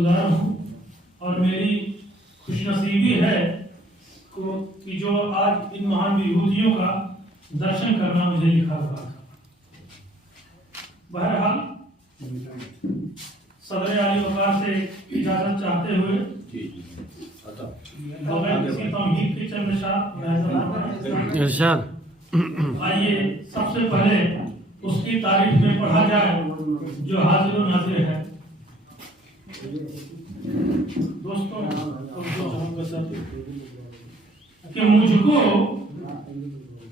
शुक्रगुजार हूँ और मेरी खुशनसीबी है कि जो आज इन महान विभूतियों का दर्शन करना मुझे लिखा हुआ था। बहरहाल सदर आली वकार से इजाजत चाहते हुए बगैर किसी तमहीद के चंद इरशाद आइए सबसे पहले उसकी तारीफ में पढ़ा जाए जो हाजिर नाजिर है। दोस्तों कि मुझको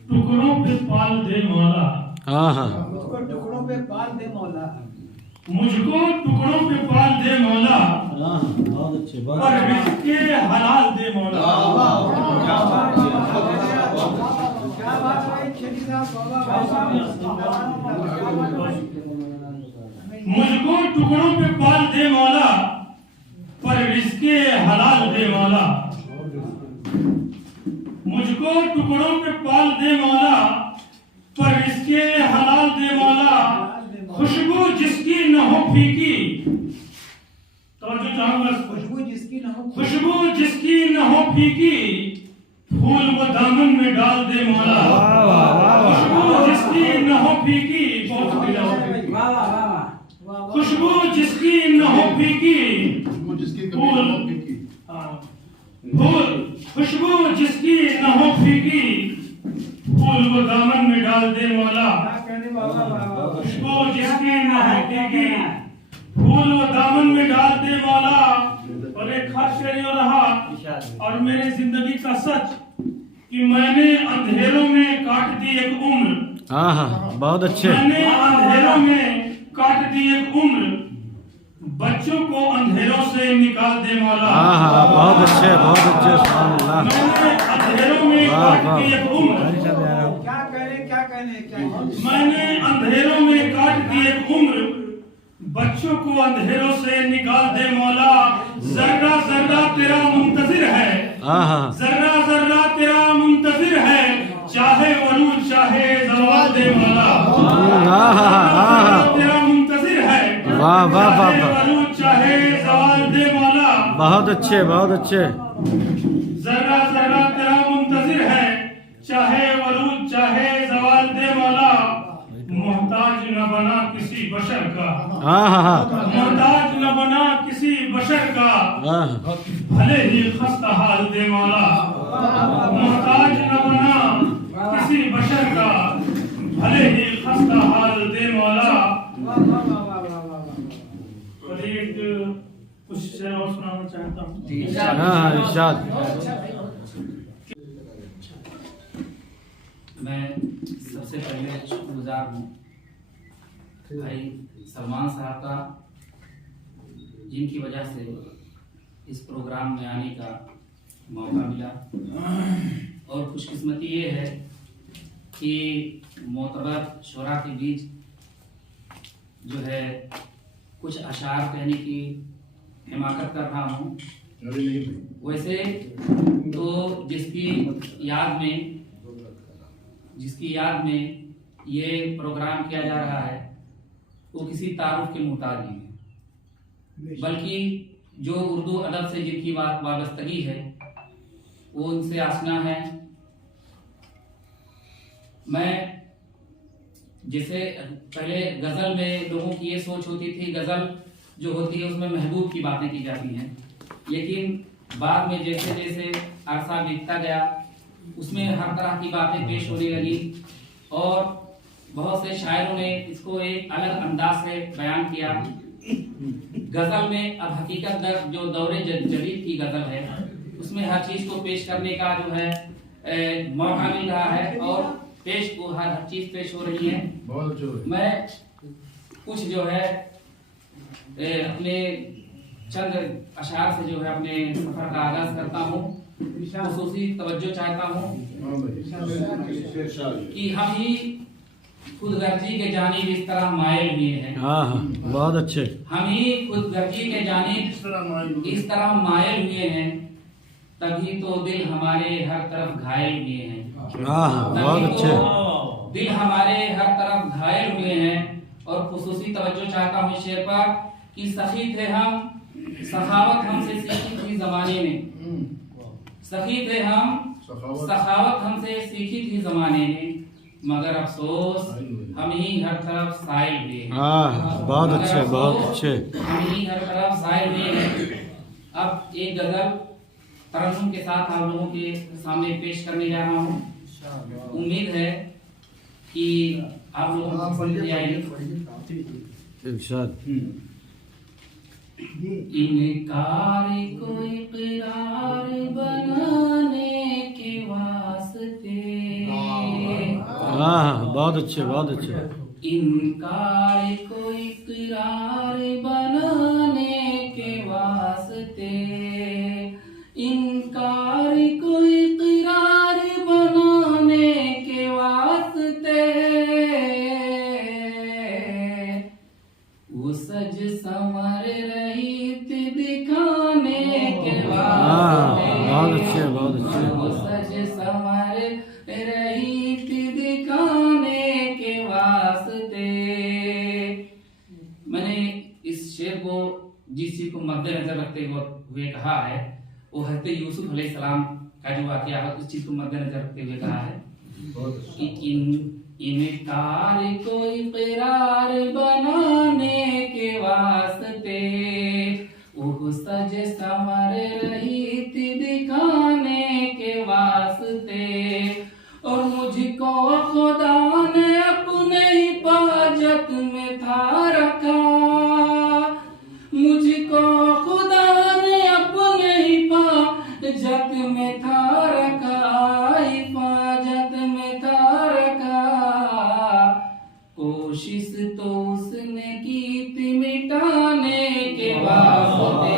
टुकड़ों पे पाल दे मौला, मुझको टुकड़ों पे पाल दे मौला, मुझको टुकड़ों पे पाल दे मौला, बहुत अच्छे और रिज़्क़े हलाल दे मौला। क्या बात है खेती साहब, मुझको टुकड़ों पे पाल दे मौला, पर रिज़्क़े हलाल दे मौला। मुझको टुकड़ों पे पाल दे मौला, पर रिज़्क़े हलाल दे मौला। खुशबू जिसकी न हो फीकी, तो जो चाहूंगा, खुशबू जिसकी न हो, खुशबू जिसकी न हो फीकी, फूल वो दामन में डाल दे मौला। खुशबू जिसकी न हो फीकी, खुशबू जिसकी न हो फीकी, फूल खुशबू जिसकी न हो फीकी, फूल वो दामन में डाल दे मौला। खुशबू जिसकी न हो फीकी, फूल वो दामन में डाल दे मौला। और एक खास शेर ये रहा और मेरी जिंदगी का सच कि मैंने अंधेरों में काट दी एक उम्र। हाँ बहुत अच्छे। मैंने अंधेरों में काट दी एक उम्र, बच्चों को अंधेरों से निकाल दे मौला। हाँ बहुत अच्छे बहुत अच्छे। मैंने अंधेरों में काट दी एक उम्र, क्या कहने मैंने अंधेरों में काट दी एक उम्र, बच्चों को अंधेरों से निकाल दे मौला। जर्रा जर्रा तेरा मुंतजिर है, जर्रा जर्रा तेरा मुंतजिर है, चाहे वरूज चाहे ज़वाल दे मौला। तेरा मुंतजिर है, वाह वाह वाह, वरूज चाहे ज़वाल दे मौला। बहुत अच्छे बहुत अच्छे। जर्रा जर्रा तेरा मुंतजिर है, चाहे वरूज चाहे ज़वाल दे मौला। मोहताज न बना किसी बशर का, मोहताज न बना किसी बशर का, भले ही खस्ता हाल दे मौला। मोहताज न बना किसी बशर का, भले ही खस्ता हाल दे मौला। कुछ शेर और सुनाना चाहता हूँ। इरशाद। मैं सबसे पहले शुक्रगुजार हूँ भाई सलमान साहब का, जिनकी वजह से इस प्रोग्राम में आने का मौका मिला। और खुशकिस्मती ये है कि मोतबर शुरा के बीच जो है कुछ अशार कहने की हिमाकत कर रहा हूँ। वैसे तो जिसकी याद में ये प्रोग्राम किया जा रहा है वो किसी तारुफ के मुहताज नहीं है, बल्कि जो उर्दू अदब से जिनकी वाबस्तगी है वो उनसे आशना है। मैं जैसे पहले गज़ल में लोगों की ये सोच होती थी, गज़ल जो होती है उसमें महबूब की बातें की जाती हैं, लेकिन बाद में जैसे जैसे अरसा बीतता गया उसमें हर तरह की बातें पेश होने लगी और बहुत से शायरों ने इसको एक अलग अंदाज से बयान किया। गज़ल में अब हकीकत जो दौरे जदीद की गज़ल है उसमें हर चीज़ को पेश करने का जो है मौका मिल रहा है और हर चीज़ पेश हो रही है। मैं कुछ जो है अपने चंद अशार से जो है अपने सफर का आगाज करता हूँ। खुसूसी तवज्जो चाहता हूँ कि हम ही खुदगर्जी के जानिब इस तरह मायल हुए हैं। बहुत अच्छे। हम ही खुदगर्जी के जानिब इस तरह मायल हुए हैं, तभी तो दिल हमारे हर तरफ घायल हुए हैं। बहुत अच्छे। दिल हमारे हर तरफ घायल हुए हैं। और खुसूसी तवज्जो चाहता हूँ इस शेर पर कि सखी थे हम सखावत हमसे सीखी थी जमाने में, सखी थे हम, सखावत हमसे सीखी थी जमाने में, मगर अफसोस हम ही हर तरफ साइल हुए हैं। बहुत अच्छे, बहुत अच्छे। हम ही हर तरफ साइल हुए हैं। अब एक गजल तरन्नुम के साथ आप लोगों के सामने पेश करने जा रहा हूँ। उम्मीद है कि आप लोगों को पसंद आएगी। इरशाद। इनकार को इकरार बनाने के वास्ते, बहुत अच्छे, बहुत अच्छे। इनकार को इकरार बनाने के वास्ते, इनकार को इकरार बनाने के वास्ते, वो सज संवर रही थी दिखाने के वास्ते। बहुत अच्छे, बहुत अच्छे। वो सज संवर रही थी दिखाने के वास्ते। मैंने इस शेर को जिस चीज को मद्देनजर रखते हुए कहा है वो हज़रत यूसुफ अलैहिस्सलाम का जो वाकया है उस चीज को मद्देनजर रखते हुए कहा है कि इनकार को इकरार बनाने के वास्ते, वो सज संवर रही थी दिखाने के वास्ते, और मुझको खुदा ने अपने हिफाजत में था रखा, मुझको खुदा ने अपने हिफाजत में था रखा, हिफाजत में था रखा। कोशिश तो उसने की थी मिटाने के वास्ते,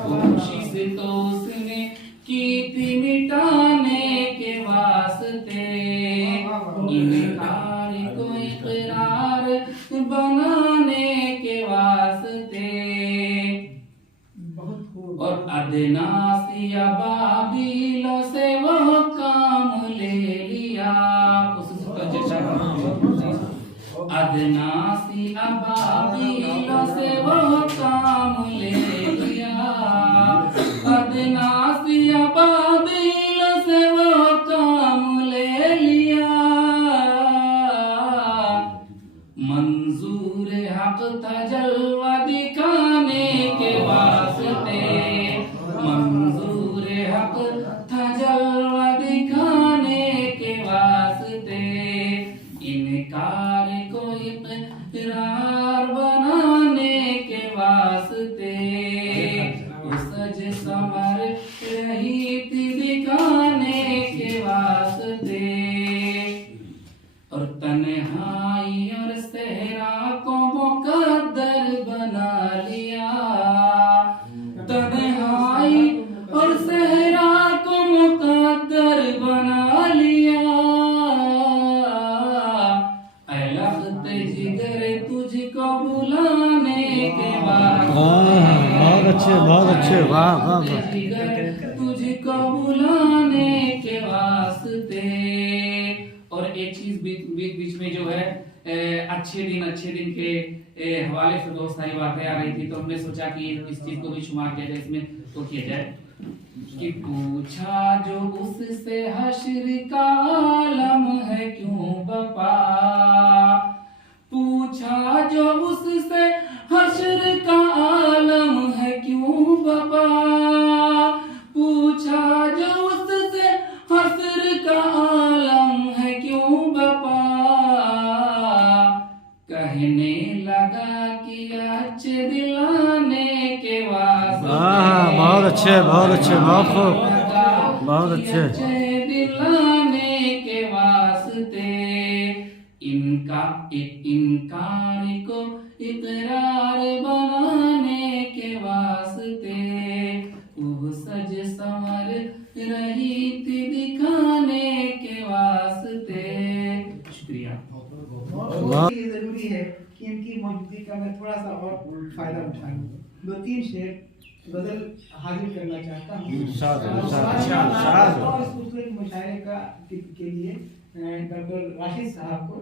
कोशिश तो उसने की थी मिटाने के वास्ते, इनकार को इकरार बनाने के वास्ते। और अदनासी अबाबिलों से वो काम ले लिया, अदनासी अबाबिलों से वो काम ले लिया, अदनासी अबाबिलों से वो काम ले लिया। मंजूर हक था जलवा दिखाने के वास्ते, मंजूर हक था जलवा दिखाने के वास्ते, इनकार को इकरार बनाने के वास्ते, सज संवर रही थी दिखाने के वास्ते। और तन्हाई और सहरा को मुकद्दर बना लिया, तन्हाई और सहरा को मुकद्दर बना लिया। ऐ लख्त जिगर तुझको बुलाने के वास्ते, बहुत अच्छे, बहुत अच्छे। वाह वाह वाह। जिगर तुझको बुलाने के वास्ते। और एक चीज बीच में जो है अच्छे दिन के हवाले से दोस्त सारी बातें आ रही थी, तो हमने सोचा कि इस चीज को भी शुमार किया जाए, इसमें तो किया जाए कि पूछा जो उससे हश्र का आलम है क्यों बपा, पूछा जो उससे हश्र का आलम है क्यों बपा, पूछा जो उससे हश्र का आलम है क्यों बपा। कहने लगा कि अच्छे दिलाने के वास्ते, बहुत अच्छे, बहुत अच्छे, बहुत खूब, बहुत अच्छे। दिलाने के वास्ते, इनकार को इकरार बनाने के वास्ते, वो सज संवर रही थी दिखाने के वास्ते। शुक्रिया। ये जरूरी है कि इनकी मौजूदगी का मैं थोड़ा सा और फायदा उठाऊं। 2-3 शेर गजल हाजिर करना चाहता हूँ इस खूबसूरत मुशायरे का के लिए डॉक्टर राशिद साहब को,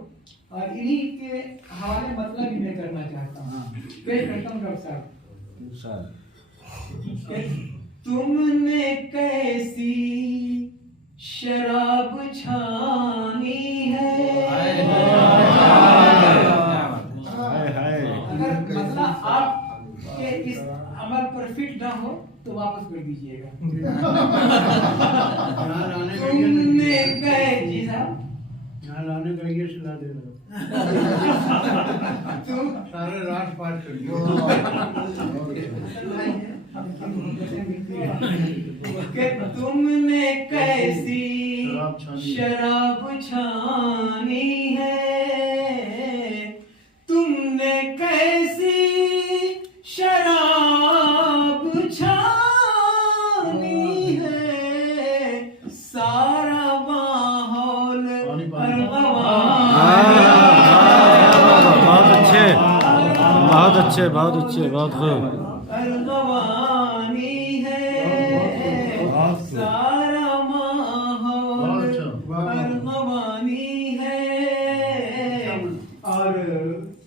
और इन्हीं के हवाले मतलब भी मैं करना चाहता हूँ। पेश करता हूँ डॉक्टर साहब। कि तुमने कैसी शराब छानी है। अगर मतलब आपके इस अमल पर फिट ना हो तो वापस कर दीजिएगा। तुमने कैसी साहब लाने का ये सुना दे रहा तुम सारे रात पार कर दिया कि तुमने कैसी शराब छानी है। तुमने कैसी शराब छानी है। सारा माहौल बहुत अच्छे बहुत अच्छे बहुत अच्छे बहुत खूब। अरगवानी है। सारा माहौल अरगवानी है। और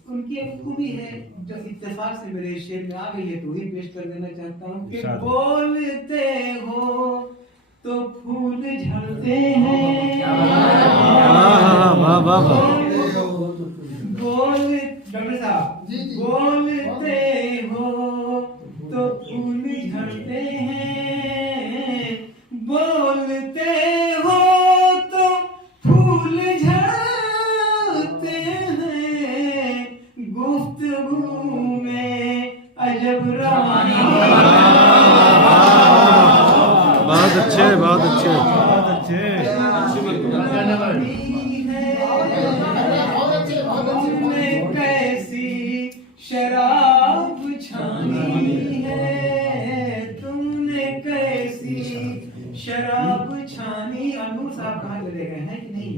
उनकी एक खूबी है जो इत्तेफाक से मेरे शेर में आ गई है, तो ही पेश कर देना चाहता हूँ कि बोलते हो तो फूल झड़ते हैं। वाह वाह वाह। बोल डॉक्टर साहब बोलते हो तो फूल झड़ते हैं। बोलते हो तो फूल झड़ते हैं। गुफ्तगू में अजब रवानी। बहुत अच्छे बहुत अच्छे बहुत अच्छे तुमने कैसी शराब छानी है। तुमने कैसी शराब छानी। अनूर साहब कहाँ चले गए हैं कि नहीं?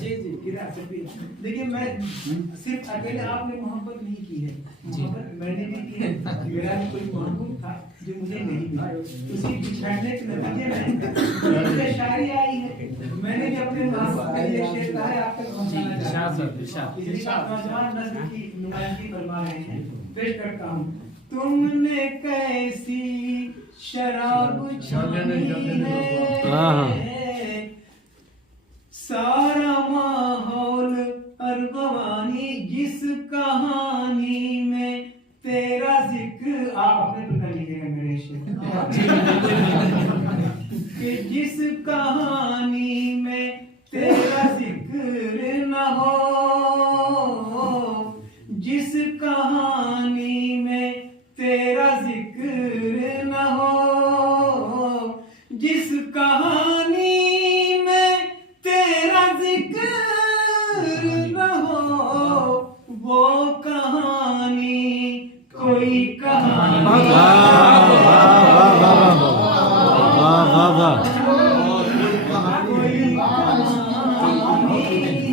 जी जी देखिए, मैं सिर्फ अकेले आपने मोहब्बत नहीं की है, मोहब्बत मैंने भी की है। मेरा भी कोई महबूब था जो मुझे नहीं मिला, उसी बिछड़ने के नतीजे में मुझे शायरी आई है। मैंने भी अपने महबूब के लिए शेर कहा है, आप तक पहुंचाना चाहता हूं। इसलिए आप नौजवान नस्ल की नुमाइंदगी फरमा रहे हैं, पेश करता हूं। तुमने कैसी शराब छानी है। सारा माहौल अरगवानी। जिस कहानी में तेरा जिक्र, आप अपने प्रकार लिखेगा मेरे शेर, कि जिस कहानी में तेरा जिक्र न हो। जिस कहानी में तेरा जिक्र न हो। जिस कहानी वो कहानी कोई कहानी।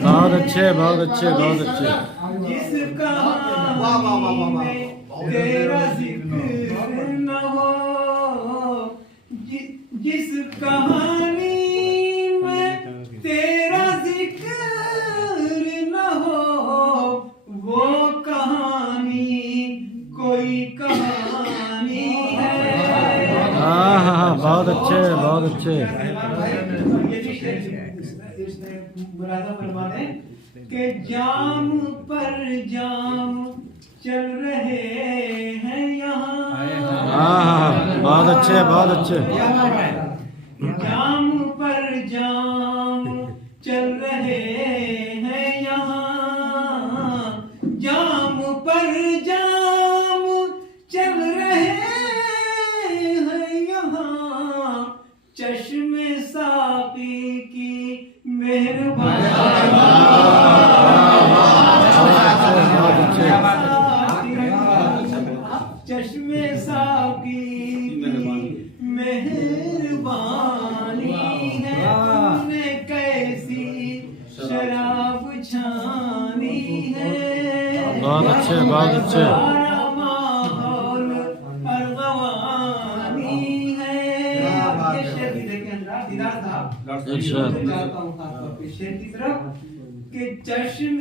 बहुत अच्छे बहुत अच्छे बहुत अच्छे। जिस कहानी में तेरा जिक्र न हो। जिस कहानी में तेरा जिक्र न हो। वो कहानी कोई कहानी है। हाँ बहुत अच्छे बहुत अच्छे। मुलाजा फरमा दें कि जाम पर जाम चल रहे हैं यहाँ। बहुत अच्छे बहुत अच्छे। जाम पर जाम चल रहे हैं यहाँ। जाम पर जाम चल रहे हैं यहाँ। चश्मे साकी की मेहरबानी। चश्मे साकी मेहरबानी है। तुमने कैसी शराब छानी है। बहुत अच्छे बहुत अच्छे। माहौल अरगवानी है। ये शेर भी देखें दीदार साहब, जाता हूँ खासतौर पे शेर की तरफ कि चश्म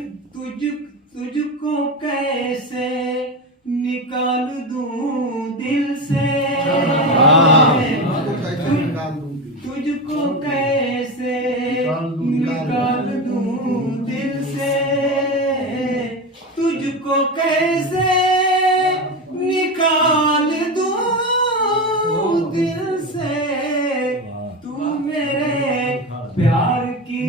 तुझको कैसे निकाल दूं दिल से, तुझको कैसे निकाल दूं दिल से, तुझको कैसे निकाल दूं दिल से, तू मेरे प्यार की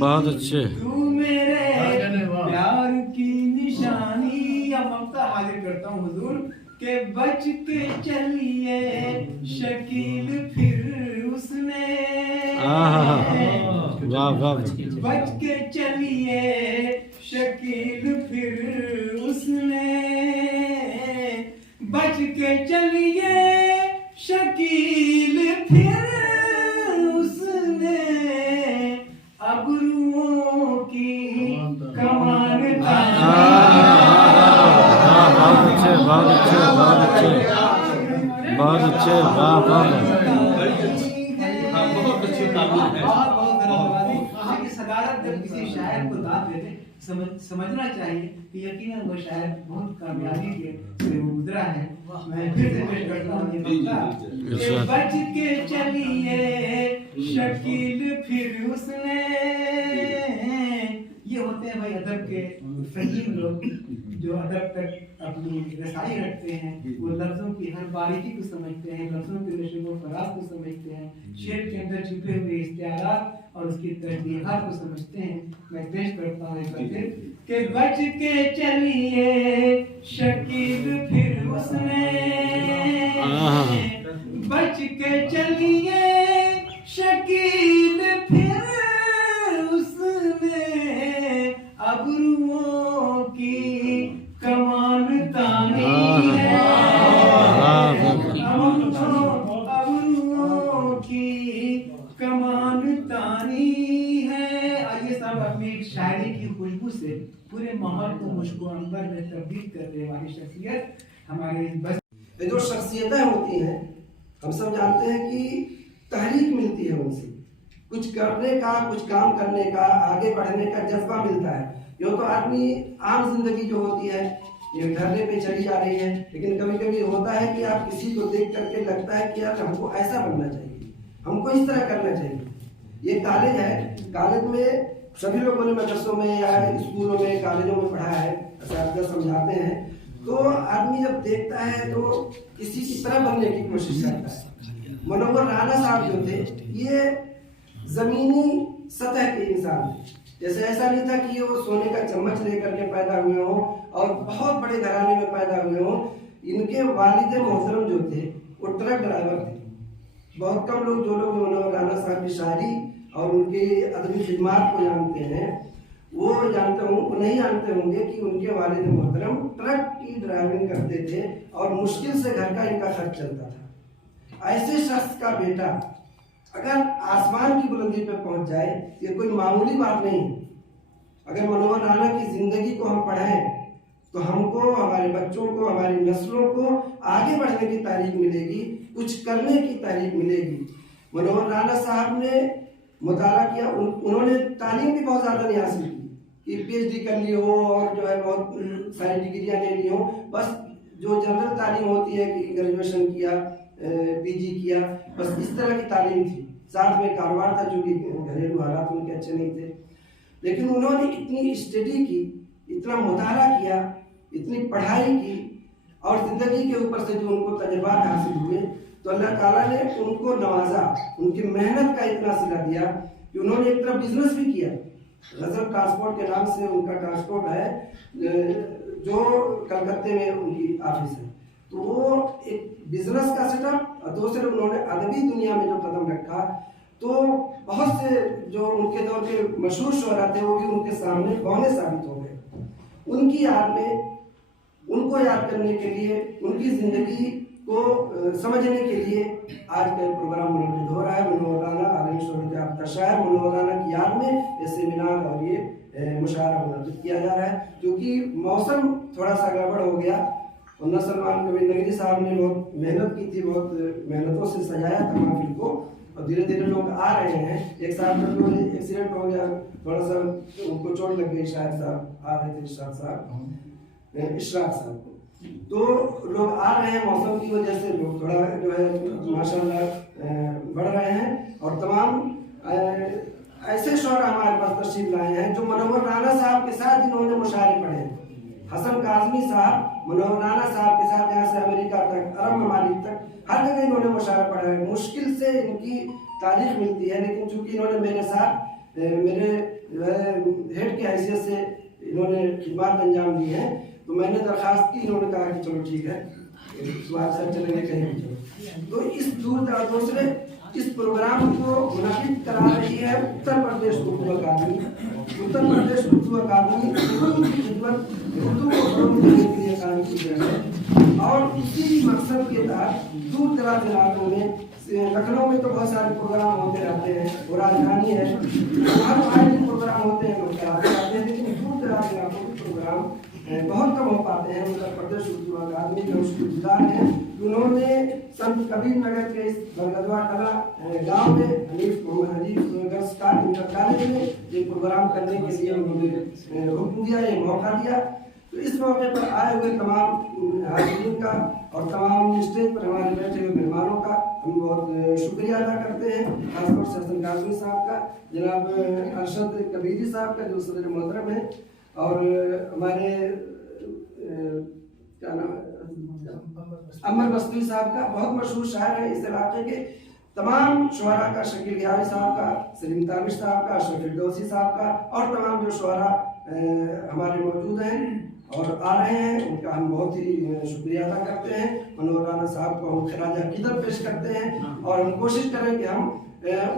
बहुत अच्छे। तू मेरे प्यार की निशानी। अब ममता हाजिर करता हूँ हुजूर के बच के चलिए शकील फिर उसने, वाह वाह। बच के चलिए शकील फिर उसने, बच के चलिए शकील फिर उसने, अबरुओं की कमान बहुत अच्छे बहुत अच्छे बहुत अच्छे बहुत अच्छे। वाह वाह। की सदारत जब किसी शायर को दाद देते समझना चाहिए कि यकीनन वो शायर बहुत कामयाबी से गुजरा है। मैं फिर से पेश करता हूँ ये ममता। बच के चलिए शकील फिर उसने, ये होते हैं भाई अदब के फहीम लोग जो अदब तक अपनी रसाई रखते हैं। वो लफ्जों की हर बारीकी को समझते हैं, लफ्जों के नशो फराज को समझते हैं, शेर के अंदर छिपे हुए इस्तिआरात और उसकी तशबीहात को समझते हैं। मैं पेश करता हूँ एक बार कि बच के चलिए शकील फिर उसने, बच के चलिए शकील फिर उसने, अबरुओं की कमान तानी है, अबरुओं की कमान तानी है। आइए साहब अपनी एक शायरी की खुशबू से पूरे माहौल को खुशबू अंबर में तब्दील करने वाली शख्सियत हमारे बस। ये जो शख्सियतें होती हैं हम सब जानते हैं कि तहरीक मिलती है उनसे, कुछ करने का, कुछ काम करने का, आगे बढ़ने का जज्बा मिलता है। यो तो आदमी आम जिंदगी जो होती है ये धरने पे चली जा रही है, लेकिन कभी कभी होता है कि आप किसी को देख करके लगता है कि यार हमको ऐसा बनना चाहिए, हमको इस तरह करना चाहिए। ये कॉलेज है, कॉलेज में सभी लोगों ने मदरसों में या स्कूलों में कॉलेजों में पढ़ा है, असातिज़ा समझाते हैं, तो आदमी जब देखता है तो किसी की तरह बनने की कोशिश करता है। मनोवर राणा साहब जो थे ये जमीनी सतह के इंसान थे। जैसे ऐसा नहीं था कि वो सोने का चम्मच लेकर के पैदा हुए हों और बहुत बड़े घराने में पैदा हुए हों। इनके वालिद मोहतरम जो थे वो ट्रक ड्राइवर थे। बहुत कम लोग जो लोग मनोवर राणा साहब की शायरी और उनके अदबी खिदमात को जानते हैं वो नहीं जानते होंगे कि उनके वालिद मोहतरम ट्रक की ड्राइविंग करते थे और मुश्किल से घर का इनका खर्च चलता था। ऐसे शख्स का बेटा अगर आसमान की बुलंदी पर पहुंच जाए ये कोई मामूली बात नहीं। अगर मनोवर राणा की जिंदगी को हम पढ़ें तो हमको, हमारे बच्चों को, हमारी नस्लों को आगे बढ़ने की तारीख मिलेगी, कुछ करने की तारीख मिलेगी। मनोवर राणा साहब ने मुताला किया, उन्होंने तालीम भी बहुत ज़्यादा नहीं हासिल की कि PhD कर ली हो और जो है बहुत सारी डिग्रियां ले ली हो। बस जो जनरल तालीम होती है कि ग्रेजुएशन किया, PG किया, बस इस तरह की तालीम थी। साथ में कारोबार था चूँकि घरेलू हालात उनके अच्छे नहीं थे, लेकिन उन्होंने इतनी स्टडी की, इतना मुताला किया, इतनी पढ़ाई की और ज़िंदगी के ऊपर से जो उनको तजुर्बात हासिल हुए तो अल्लाह ताला ने उनको नवाजा, उनकी मेहनत का इतना सिला दिया कि उन्होंने एक तरफ बिजनेस भी किया। गजल ट्रांसपोर्ट के नाम से उनका ट्रांसपोर्ट है जो कलकत्ते में उनकी ऑफिस है। तो वो एक बिजनेस का सेटअप और दूसरे उन्होंने अदबी दुनिया में जो कदम रखा तो बहुत से जो उनके दौर के मशहूर शोरा थे वो भी उनके सामने बौने साबित हो गए। उनकी याद में, उनको याद करने के लिए, उनकी जिंदगी को समझने के लिए आज का प्रोग्राम मुनक़िद हो रहा है। मनोवर राणा आलमी शोहरत याफ्ता शायर मनोवर राणा की याद में ये सेमिनार और ये मुशायरा मुनक़िद किया जा रहा है। क्योंकि मौसम थोड़ा सा गड़बड़ हो गया, वरना सलमान कबीर नगरी साहब ने बहुत मेहनत की थी, बहुत मेहनतों से सजाया था महफिल को और धीरे धीरे लोग आ रहे हैं। एक साहब का तो एक्सीडेंट हो गया, थोड़ा सा उनको चोट लग गई, शायद साहब आ रहे थे इशराक साहब को। तो लोग आ रहे हैं, मौसम की वजह से लोग थोड़ा जो है माशाल्लाह बढ़ रहे हैं। और तमाम ऐसे शौहरा हमारे पास तशरीफ लाए हैं जो मनोहर राणा साहब के साथ इन्होंने मुशायरे पढ़े हैं। हसन काज़मी साहब मनोहर राणा साहब के साथ यहाँ से अमेरिका तक, अरब ममालिक तक हर जगह इन्होंने मुशायरा पढ़ा है। मुश्किल से इनकी तारीख मिलती है, लेकिन चूंकि इन्होंने मेरे साथ मेरे हेड की हैसियत से इन्होंने खिदमत अंजाम दी है, तो मैंने दरख्वास्त की, इन्होंने कहा कि चलो ठीक है सुबह सर चलेंगे कहीं भी चलो। तो इस दूसरे इस प्रोग्राम को मुनाकिद करा रही है उत्तर प्रदेश उर्दू अकादमी। उत्तर प्रदेश उर्दू अकादमी की खिदमत उर्दू को फरोग देने के लिए काम की गई है। और इसी मकसद के तहत दूर दराज इलाकों में, लखनऊ में तो बहुत सारे प्रोग्राम होते रहते हैं, और राजधानी है, हर आए प्रोग्राम होते हैं, लोग कराते रहते हैं, लेकिन दूर दराज इलाकों के प्रोग्राम बहुत कम हो पाते हैं। उत्तर प्रदेश उर्दू अकादमी के शुक्रगुजार हैं। उन्होंने संत कबीर नगर के इस बरगदवा कला गांव में हनीफ गर्ल्स इंटर कॉलेज में ये प्रोग्राम करने के लिए उन्होंने हुक्म दिया, ये मौका दिया। तो इस मौके पर आए हुए तमाम हाजिरीन का और तमाम स्टेज पर हमारे बैठे हुए मेहमानों का हम बहुत शुक्रिया अदा करते हैं। खासतौर से हसन काज़मी साहब का, जनाब अरशद कबीरी साहब का जो सदर मोहतरम है, और हमारे क्या नाम है अमर बस्ती साहब का, बहुत मशहूर शायर है इस इलाके के। तमाम शुअरा का, शकील गियावी साहब का, सलीम ताबिश साहब का, अशरफ फिरदौसी साहब का, और तमाम जो शुअरा हमारे मौजूद हैं और आ रहे हैं, उनका हम बहुत ही शुक्रिया अदा करते हैं। मनोहर राणा साहब को हम खराज अकीदत पेश करते हैं और हम कोशिश करें कि हम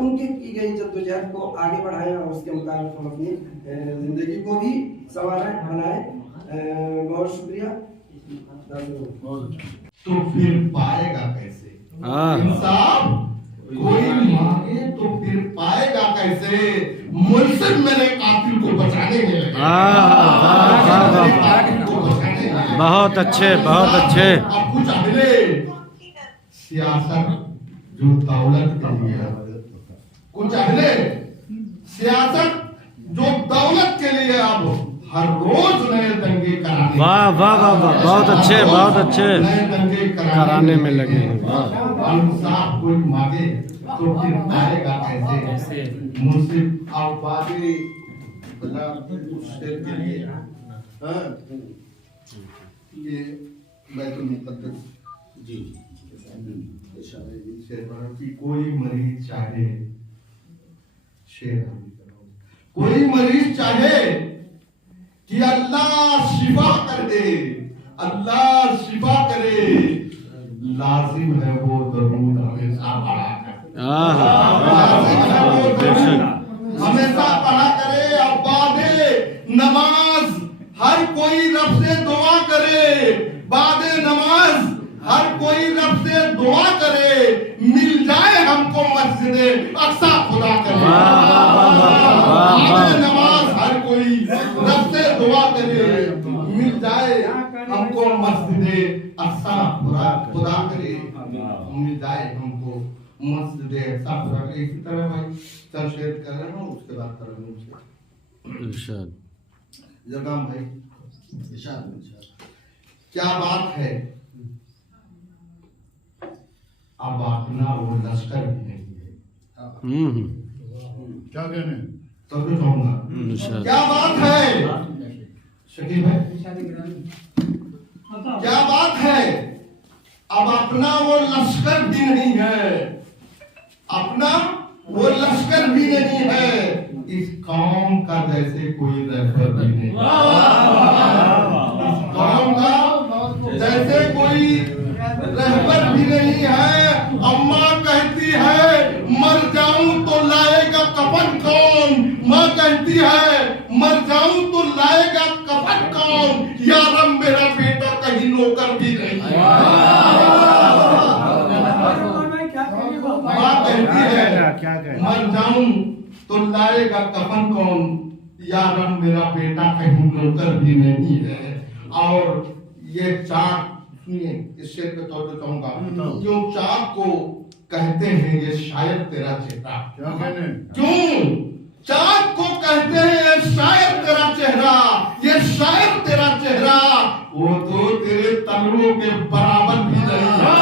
उनकी की गई जद्दोजहद को आगे बढ़ाएं और उसके मुताबिक हम अपनी जिंदगी को भी संवारें, बनाएं। बहुत शुक्रिया। तो फिर पाएगा कैसे इंसाफ? कोई मांगे तो फिर पाएगा कैसे? मुल्जिम मेरे कातिल को बचाने में लगे। बहुत अच्छे, बहुत अच्छे। अब कुछ अगले सियासत जो दौलत के लिए, कुछ अगले सियासत जो दौलत के लिए अब हर रोज नए दंगे कराने, वाह वाह वाह वाह, बहुत अच्छे, बहुत अच्छे नए दंगे कराने में लगे हैं। इंसाफ कोई मांगे तो फिर पाएगा कैसे? मुंसिफ आबादी के लिए ये बैतुल मुक़द्दस जी कि कोई मरीज चाहे, कोई मरीज चाहे कि अल्लाह शिफा कर दे, अल्लाह शिफा करे, लाजिम है वो दरूद हमेशा पढ़ा करे, हमेशा पढ़ा करे। अब बादे नमाज हर कोई रब से दुआ करे, बादे नमाज हर कोई रब से दुआ करे, मिल जाए हमको मस्जिदे अक्सा खुदा करे। बादे नमाज हर कोई रब से दुआ करे, मिल जाए हमको मस्जिदे अक्सा खुदा करे, मिल जाए हमको मस्जिदे अक्सा खुदा करे। इसी तरह भाई चल शेयर कर रहे हैं, उसके बाद करेंगे इरशाद। जरगाम भाई क्या बात है, अब अपना वो लश्कर भी नहीं है। क्या कहने तो भी कहूंगा क्या बात है शकील भाई, क्या बात है, अब अपना वो लश्कर भी नहीं है, अपना वो लश्कर भी नहीं है, इस कौम का जैसे कोई रहबर भी नहीं, इस कौम का जैसे कोई रहबर भी नहीं है। अम्मा कहती है मर जाऊं तो लाएगा कफन कौन, माँ कहती है मर जाऊं तो लाएगा कफन कौन, या रब मेरा बेटा कहीं नौकर भी नहीं है। माँ कहती है मर जाऊं तो लाएगा कफन कौन, या रब मेरा बेटा कहीं नौकर भी नहीं है। और ये चाक सुनिए, इस शेर पे तौर पे कहूंगा, क्यों चाक को कहते हैं ये शायद तेरा चेहरा। क्या कहने? क्यों? चाँद को कहते हैं ये शायद तेरा चेहरा, ये शायद तेरा चेहरा, वो तो तेरे तलवों के बराबर भी नहीं है,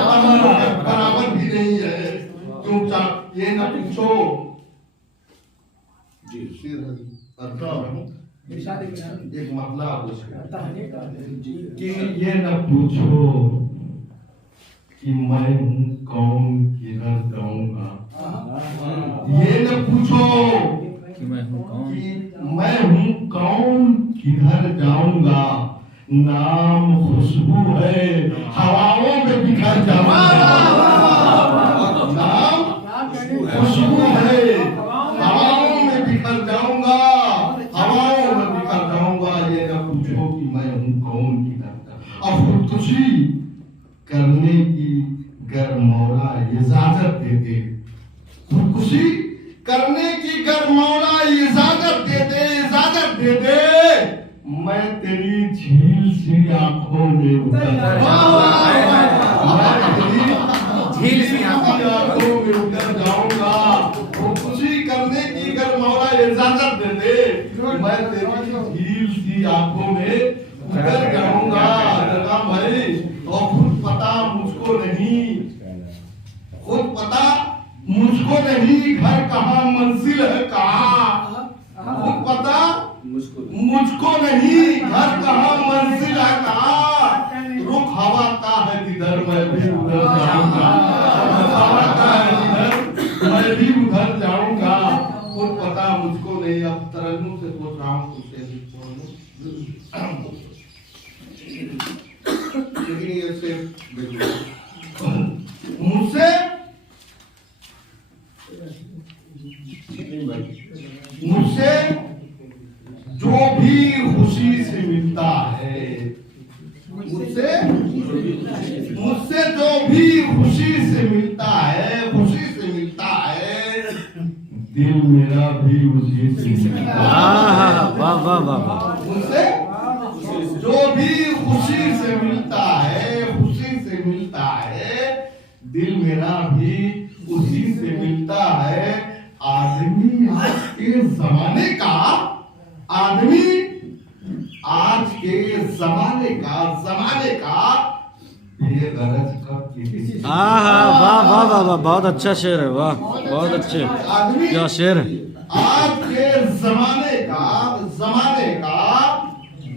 तलवों के बराबर भी नहीं है। क्यों चाँद? ये न पूछो जी, एक मतलब कि ये न पूछो कि मैं हूँ कौन, किधर जाऊंगा। ये न पूछो कि मैं हूँ कौन, कि मैं हूँ कौन, किधर जाऊंगा। नाम खुशबू है, हवाओं में बिखर जाऊंगा। नाम खुशबू है, हवाओं में बिखर जाऊंगा, हवाओं में बिखर जाऊंगा। ये न पूछो कि मैं हूँ कौन, किधर। और खुदकुशी करने की गर मौला इजाजत दे दे, खुदकुशी करने की गर मौला इजाजत दे दे, इजाजत दे दे, मैं तेरी झील सी आंखों में उतर झील सी आंखों में उतर जाऊंगा। खुदकुशी करने की गर मौला इजाजत दे दे, मैं तेरी झील सी आंखों में उतर जाऊंगा। लगा भाई, और खुद पता मुझको नहीं, खुद पता मुझको नहीं, घर कहाँ मंजिल है कहाँ। खुद पता मुझको नहीं, घर कहाँ मंजिल है कहाँ। रुख हवा का है जिधर मैं भी उधर जाऊंगा, हवा का है जिधर मैं भी उधर जाऊंगा। खुद पता मुझको नहीं। अब तरन्नुम से सोच रहा हूँ उसे भी छोड़ दूं, लेकिन ये से मुझसे जो भी खुशी से मिलता है, मुझसे जो भी खुशी से मिलता है, खुशी से मिलता है, दिल मेरा भी उसी से मिलता है। वाह वाह वाह। मुझसे जो भी खुशी से मिलता है, खुशी से मिलता है, दिल मेरा भी उसी से मिलता है। आदमी आज के जमाने का, आदमी आज के जमाने का बेगरज कब किसी। वाह वाह वाह वाह, बहुत अच्छा शेर है, वाह बहुत अच्छे, आदमी क्या शेर है। आज के जमाने का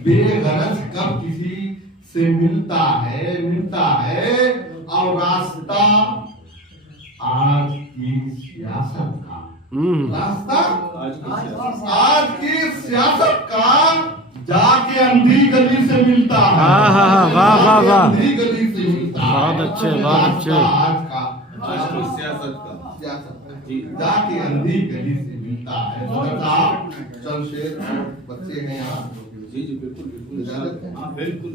बेगरज कब किसी से मिलता है। और रास्ता आज की सियासत का, रास्ता आज की सियासत का जाके अंधी गली से मिलता है। वाह वाह वाह, अंधी गली से मिलता है। बहुत अच्छे, बहुत अच्छे। आज की सियासत जाके अंधी गली से मिलता है। साहब चल शेर, बच्चे हैं यहाँ, जी बिल्कुल इजाजत है? हाँ बिल्कुल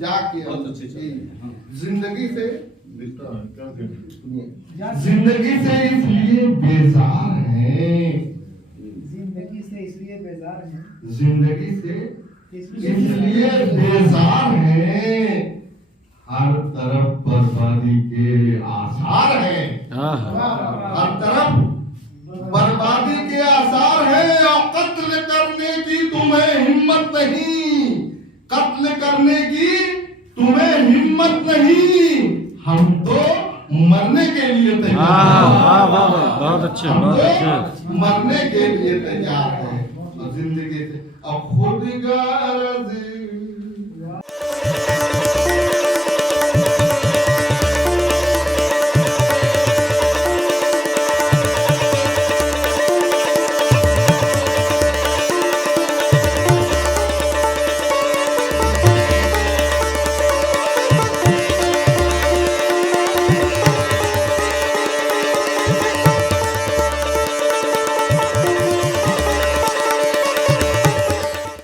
जाके बहुत अच्छे से जिंदगी से मिलता है। क्या कहने? जिंदगी से इसलिए बेजार हैं, जिंदगी से इसलिए बेजार हैं, जिंदगी से इसलिए बेजार हैं, हर तरफ बर्बादी के आसार हैं, हर तरफ बर्बादी के आसार हैं। और कत्ल करने की तुम्हें हिम्मत नहीं, कत्ल करने की तुम्हें हिम्मत नहीं, हम तो मरने के लिए तैयार हैं। बहुत अच्छे, बहुत अच्छे। मरने के लिए तैयार हैं। और जिंदगी से अब खुद गर्ज